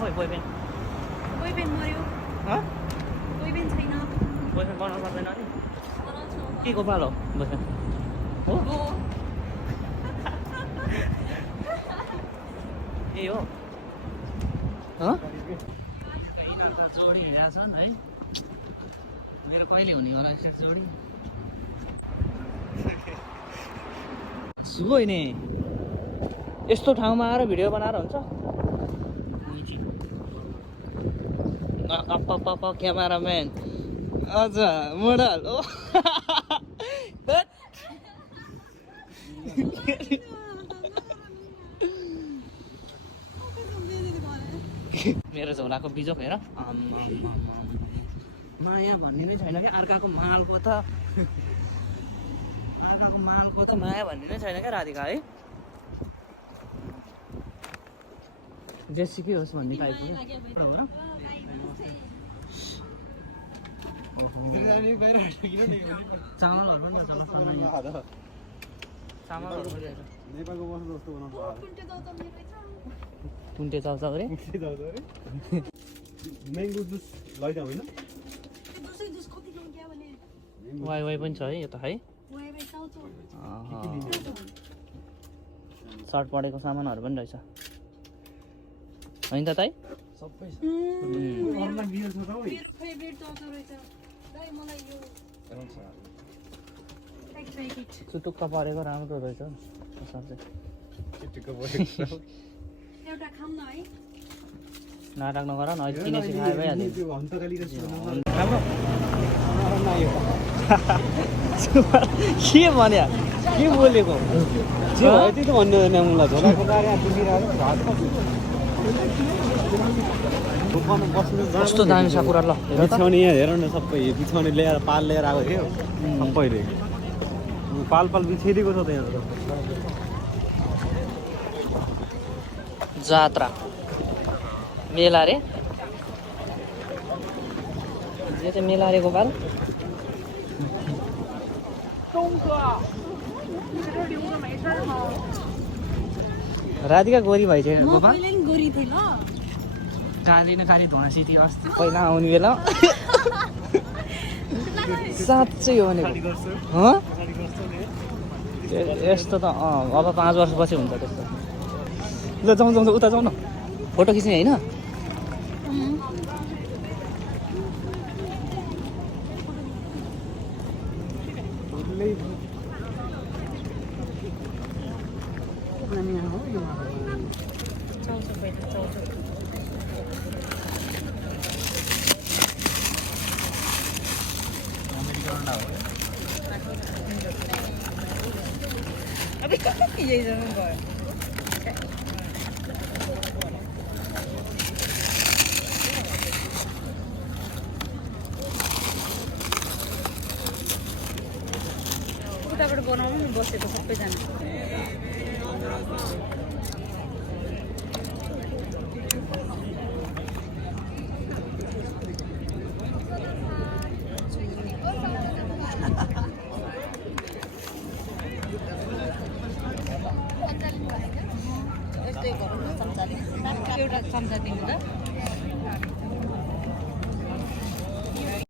खोइ बोयफ्रेन्ड मर्यो बोयफ्रेन्ड छैन बोयफ्रेन्ड बनाउनु पर्दैन नि के को पालो बोयफ्रेन्ड हो ए हो जोडी हिँडेका छन् है मेरो कहिले हुने होला यस्तो जोडी सुगो नि यस्तो ठाउँमा आएर भिडियो बनाएर हुन्छ अप्प क्यामेराम्यान अझ मोडल हो मेरो झोलाको बिजोक हेर माया भन्ने नै छैन क्या अर्काको मालको त माया भन्ने नै छैन क्या राधिका है जेसुकै होस् भन्ने टाइपको हो र चामलहरू पनि चामलहरू पनि नेपालको बस्नु जस्तो बनाउनु कुन्टे चाउचाउ रे म्याङ्गो जुस लैजाउँ होइन वाइ वाइ पनि छ है यो त है सर्ट परेको सामानहरू पनि रहेछ होइन त दाइ सबै चुटुक्क परेको राम्रो रहेछ नाटक नगर न अहिले किनेपछि खाए भइहाल्यो के भन्यो के बोलेको जे भयो त्यही त भन्नु हुँदैन मलाई झोलाको बारे कस्तो दामी छ कुरा ल बिछाउने यहाँ हेर न सबै बिछाउने ल्याएर पाल लिएर आएको थियो सबैले पाल बिछाइदिएको छ त यहाँ जात्रा मेला रे यो चाहिँ मेला रे गोपाल राधिका गोरी भइ चाहिँ गोपाल काली न काली धुँसी अस्ति पहिला आउने बेला साँच्चै हो भनेको यस्तो त अब 5 वर्षपछि हुन्छ त्यस्तो ल जाउँ उता जाउँ न फोटो खिच्ने होइन उताबाट बनाउनु नि बसेको सबैजना एउटा चम्चा दिनु त